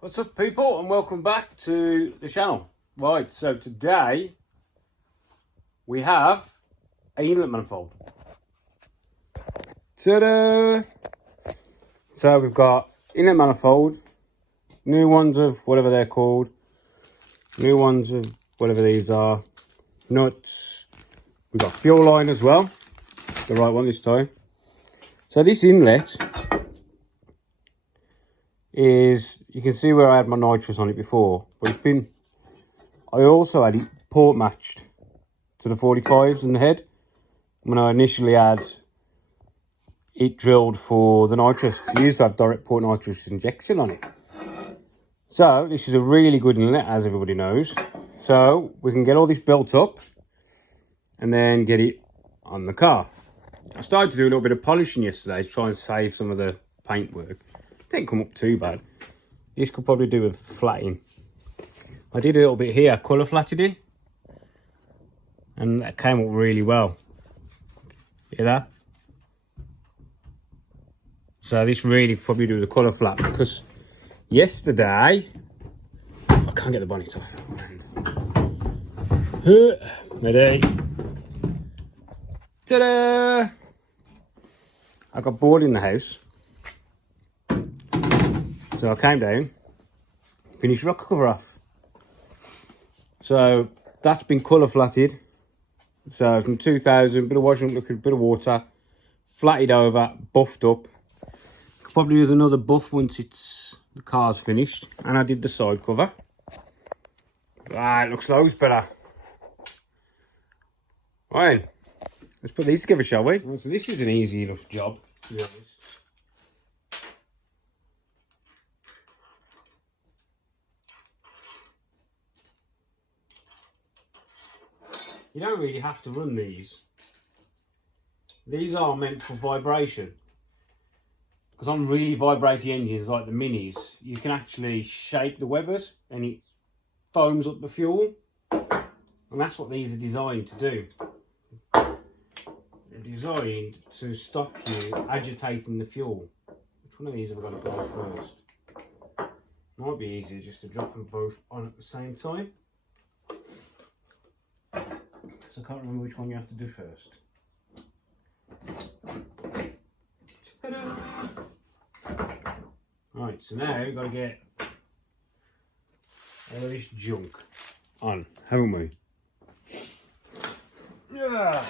What's up, people, and welcome back to the channel. Right, so today we have an inlet manifold. Ta-da! So we've got inlet manifold, new ones of whatever they're called, new ones of whatever these are, nuts. We've got fuel line as well, the right one this time. So this inlet is, you can see where I had my nitrous on it before, but I also had it port matched to the 45s in the head when I initially had it drilled for the nitrous. I used to have direct port nitrous injection on it. So this is a really good inlet, as everybody knows. So we can get all this built up and then get it on the car. I started to do a little bit of polishing yesterday to try and save some of the paintwork. Didn't come up too bad. This could probably do with flatting. I did a little bit here, colour flatted it, and that came up really well. Hear that? So this really probably do the colour flat, because yesterday I can't get the bonnet off. Ready? Ta-da! I got bored in the house. So I came down, finished rocker cover off. So that's been colour flatted. So from 2000, bit of washing up liquid, bit of water, flatted over, buffed up. Could probably use another buff once the car's finished. And I did the side cover. Ah, it looks loads better. Right, let's put these together, shall we? So this is an easy enough job, to be honest. You don't really have to run these. These are meant for vibration. Because on really vibrating engines like the Minis, you can actually shake the Webers and it foams up the fuel. And that's what these are designed to do. They're designed to stop you agitating the fuel. Which one of these have I got to apply first? Might be easier just to drop them both on at the same time. So I can't remember which one you have to do first. Right, so now we've got to get all this junk on, haven't we? Yeah.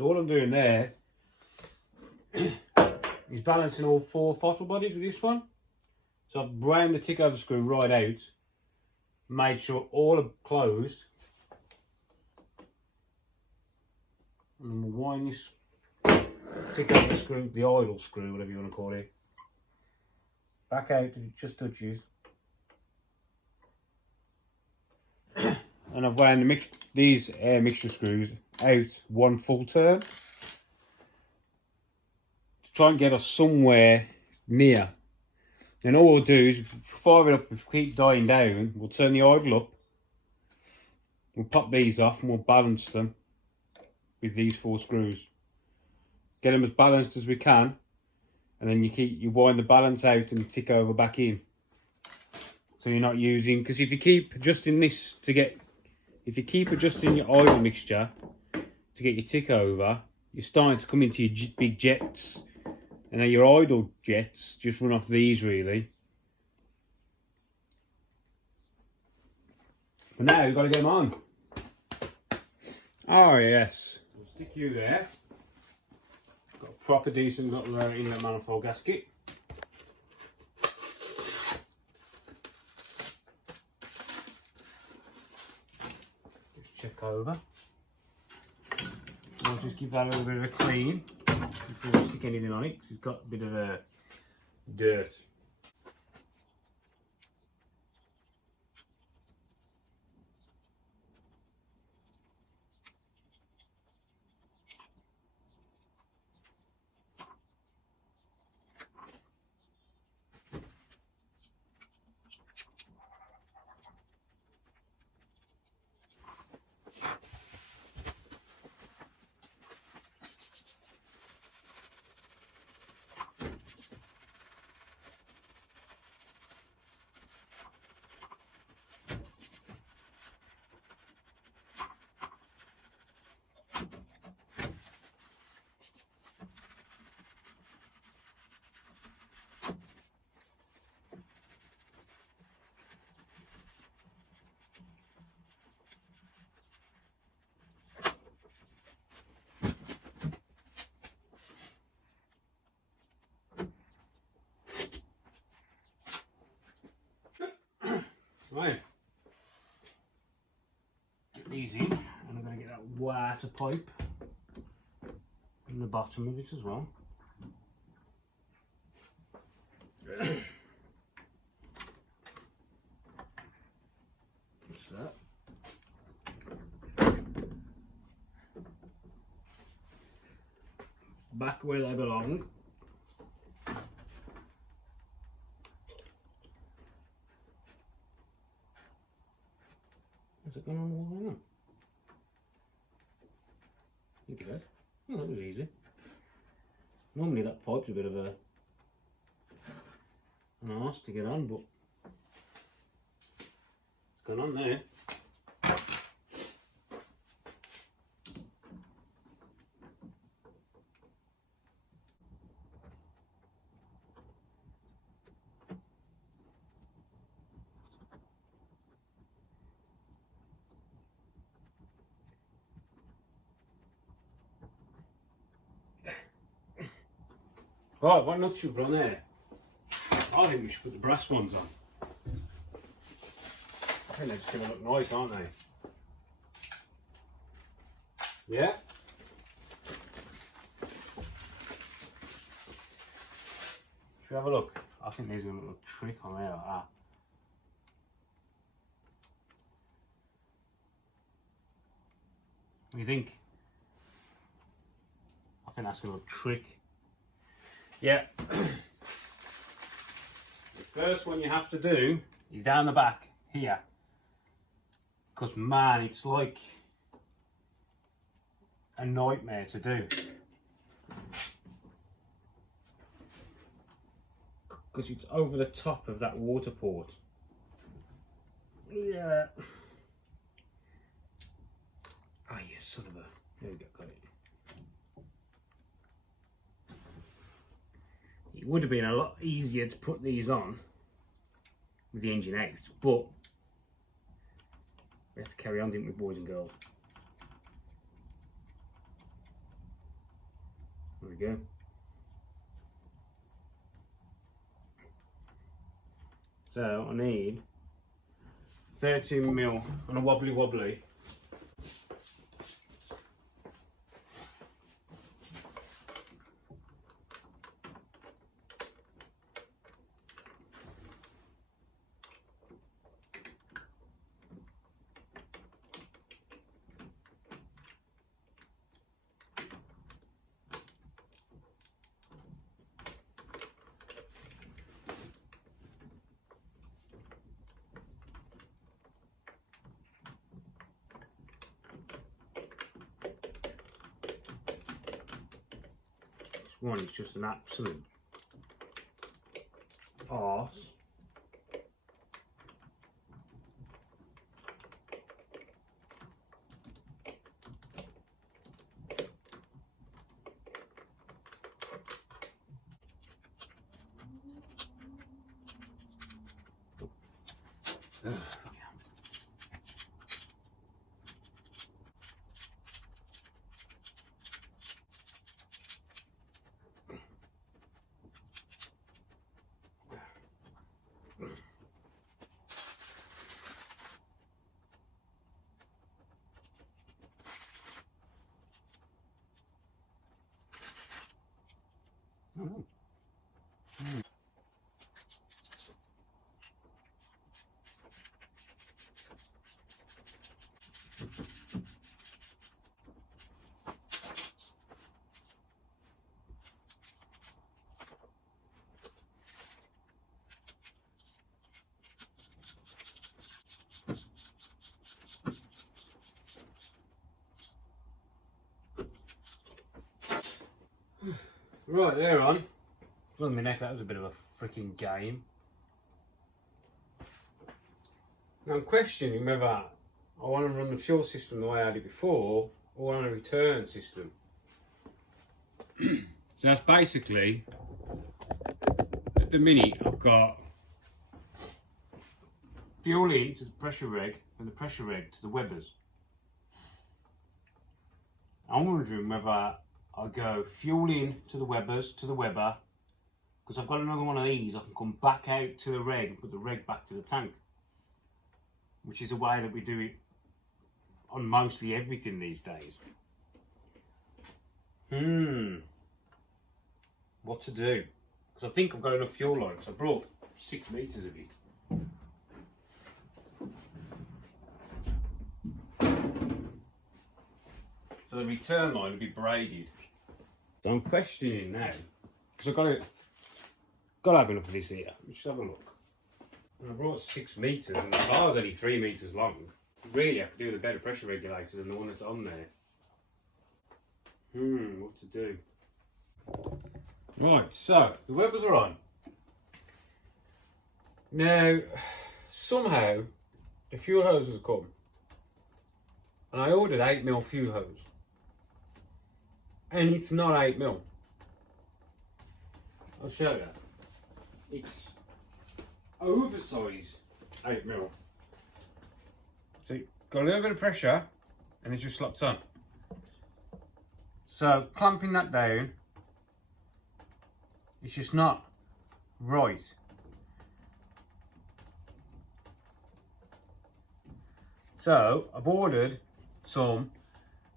So all I'm doing there is balancing all 4 throttle bodies with this one. So I've wound the tick over screw right out, made sure all are closed, and then we'll wind this tick over screw, the idle screw, whatever you want to call it, back out till it just touches. And I've wound these air mixture screws out 1 full turn to try and get us somewhere near. Then all we'll do is fire it up, if we keep dying down, we'll turn the idle up, we'll pop these off and we'll balance them with these 4 screws. Get them as balanced as we can, and then you wind the balance out and tick over back in. So you're not using, because if you keep adjusting this if you keep adjusting your oil mixture to get your tick over, you're starting to come into your big jets, and then your idle jets just run off these really. But now we've got to get them on. Oh yes, we'll stick you there. Got a proper decent little inlet manifold gasket. Check over. We'll just give that a little bit of a clean before we stick anything on it, because it's got a bit of dirt. Right, get these in, and I'm going to get that water pipe in the bottom of it as well. What's that? Back where they belong. Is it going on all the way now? I think it is. Oh, that was easy. Normally that pipe's a bit of an arse to get on, but it's gone on there. Right, what nuts should we put on there? I think we should put the brass ones on. I think they're just going to look nice, aren't they? Yeah? Should we have a look? I think these are going to look trick on there like that. What do you think? I think that's going to look trick. Yeah. The first one you have to do is down the back here, because man, it's like a nightmare to do, because it's over the top of that water port. Yeah. Oh, you son of a... There we go, got it. It would have been a lot easier to put these on with the engine out, but we have to carry on, didn't we, boys and girls? go. So I need 13mm on a wobbly wobbly. One is just an absolute arse. Right, there on. Blow my neck, that was a bit of a freaking game. Now I'm questioning whether I want to run the fuel system the way I had it before or on a return system. So that's basically, at the minute I've got fuel in to the pressure reg and the pressure reg to the Webbers. I'm wondering whether I'll go fuel in to the Webbers, to the Webber, because I've got another one of these. I can come back out to the reg and put the reg back to the tank, which is a way that we do it on mostly everything these days. What to do? Because I think I've got enough fuel on it, so I brought 6 meters of it. So the return line will be braided. So I'm questioning now, because I've got to have enough of this here. Let's have a look. And I brought 6 meters and the car's only 3 meters long. Really, I could do with a better pressure regulator than the one that's on there. What to do? Right, so the Webbers are on. Now, somehow the fuel hose has come, and I ordered 8mm fuel hose, and it's not 8mm. I'll show you. It's oversized 8mm. So you've got a little bit of pressure and it just slots on. So clamping that down, it's just not right. So I've ordered some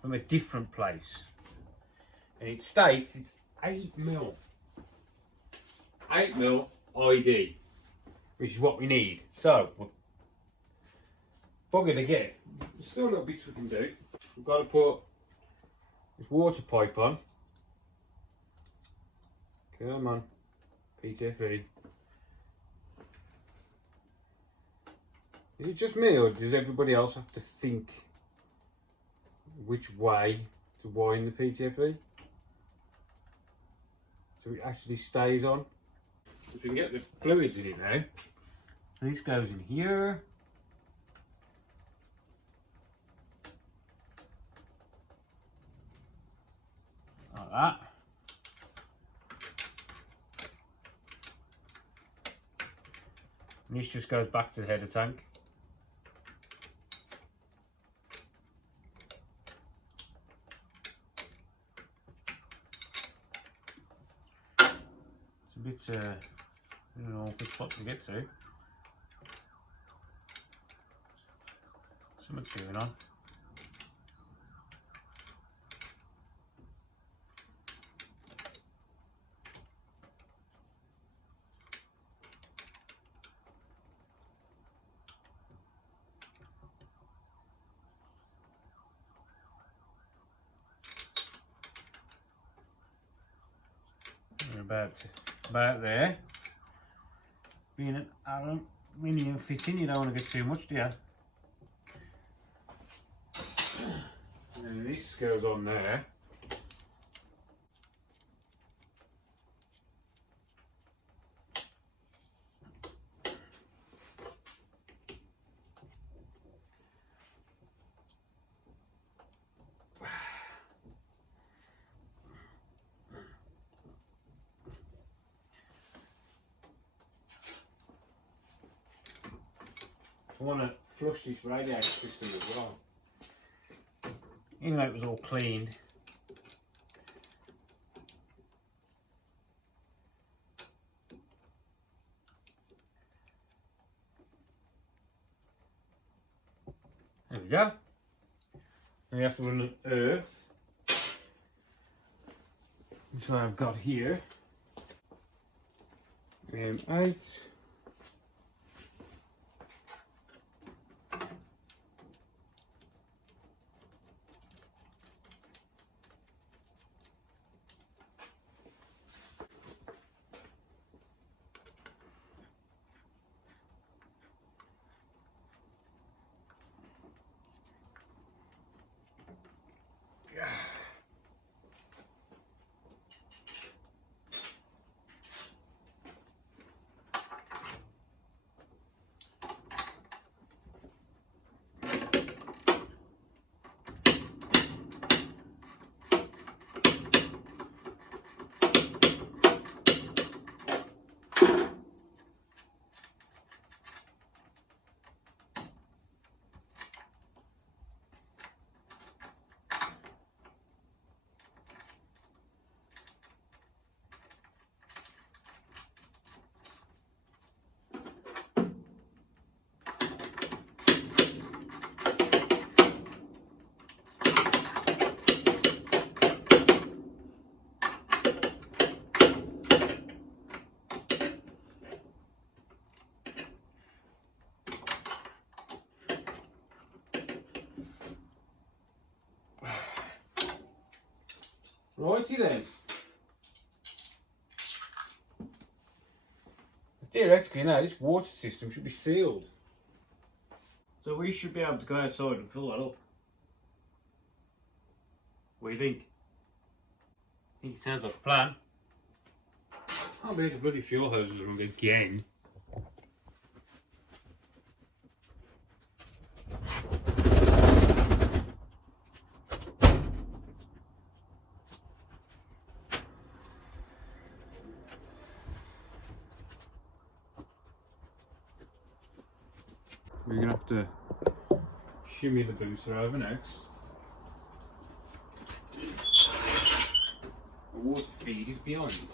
from a different place, and it states it's 8mm. 8mm ID, which is what we need. So we're buggered again. There's still little bits we can do. We've got to put this water pipe on. Come on, PTFE. Is it just me, or does everybody else have to think which way to wind the PTFE so it actually stays on? So we can get the fluids in it now. This goes in here. Like that. And this just goes back to the header tank. bit, you know, which spot to get to. Something's going on. We're about there. Being an aluminium fitting, you don't want to get too much, do you? And then this goes on there. I want to flush this radiator system as well. Inlet was all cleaned. There we go. Now you have to run an earth, which I've got here. Out. Righty then. Theoretically now this water system should be sealed. So we should be able to go outside and fill that up. What do you think? I think it sounds like a plan. Can't believe the bloody fuel hoses are wrong again. We're going to have to shimmy the booster over next. The water feed is behind.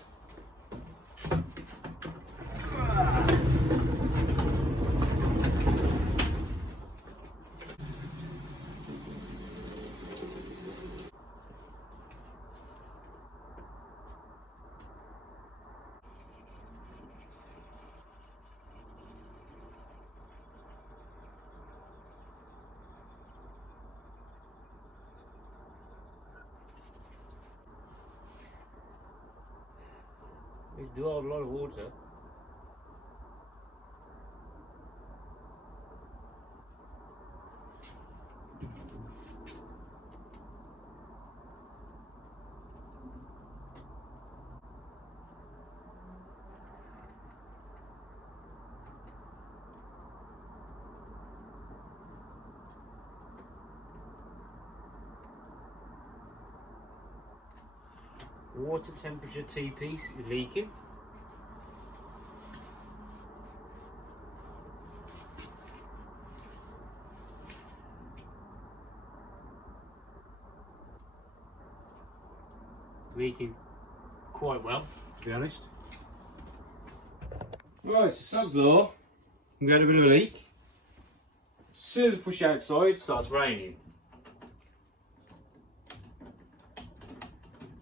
These do have a lot of water. Water temperature T-piece is leaking. Leaking quite well, to be honest. Right, it's sod's law. We had a bit of a leak. As soon as I push outside, it starts raining.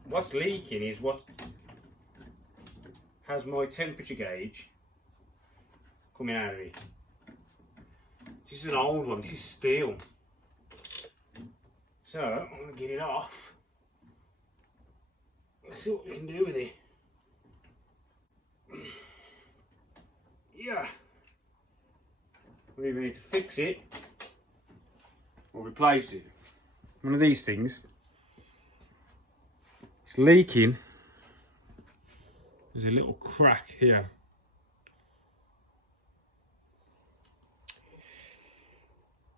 What's leaking is what has my temperature gauge coming out of it. This is an old one, this is steel. So, I'm going to get it off. Let's see what we can do with it. Yeah. We either need to fix it or replace it. One of these things. It's leaking. There's a little crack here.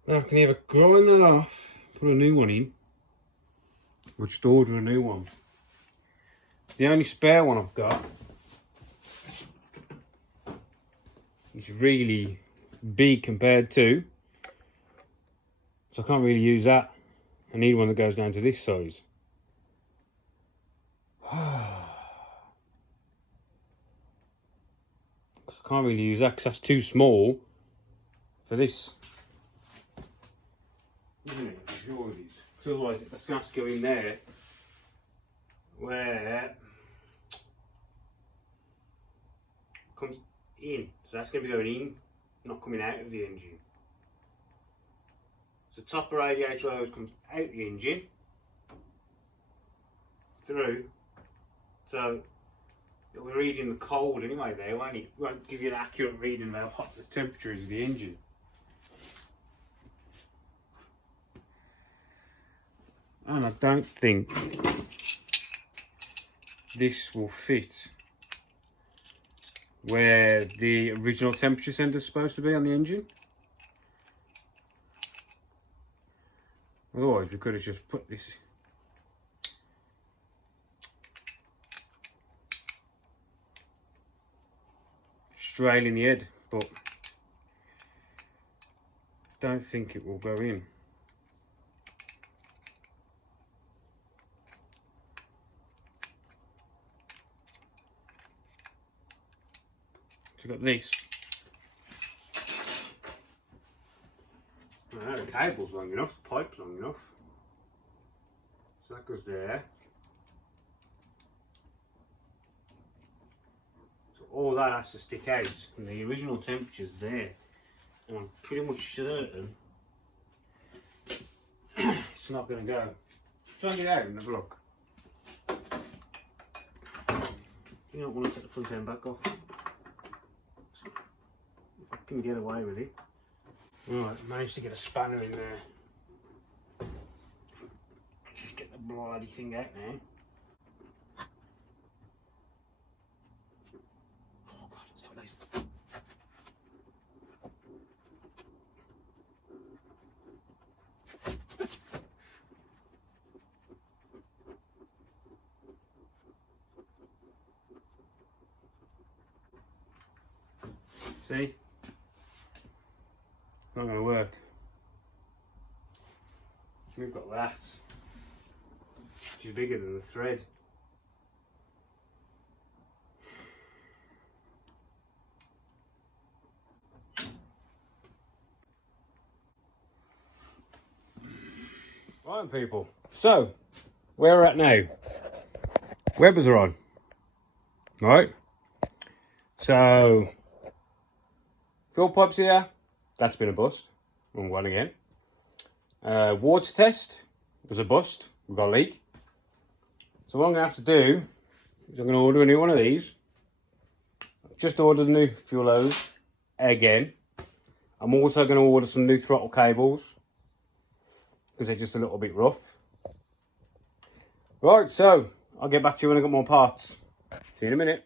Now I can either grind that off, put a new one in, or just order a new one. The only spare one I've got is really big compared to, so I can't really use that. I need one that goes down to this size. I can't really use that because that's too small for this. Isn't it? I'm sure it is. Because otherwise that's going to have to go in there where it comes in. So that's going to be going in, not coming out of the engine. So the top radiator always comes out the engine, through. So it'll be reading the cold anyway there, won't it? It won't give you an accurate reading of how hot the temperature is of the engine. And I don't think this will fit where the original temperature sensor is supposed to be on the engine. Otherwise we could have just put this straight in the head, but don't think it will go in. So we've got this. Well, the cable's long enough, the pipe's long enough. So that goes there. So all that has to stick out, and the original temperature's there. And I'm pretty much certain it's not going to go. Try and get out and have a look. You don't want to take the front end back off. If I can get away with it. Right, managed to get a spanner in there. Just get the bloody thing out now. Oh God, it's so nice. See? It's not going to work. We've got that, which is bigger than the thread. Right, people. So, where we're at now. Webbers are on. Right? So, fuel pipes here. That's been a bust. Wrong one again. Water test was a bust. We've got a leak. So what I'm going to have to do is I'm going to order a new one of these. I've just ordered a new fuel hose again. I'm also going to order some new throttle cables because they're just a little bit rough. Right, so I'll get back to you when I've got more parts. See you in a minute.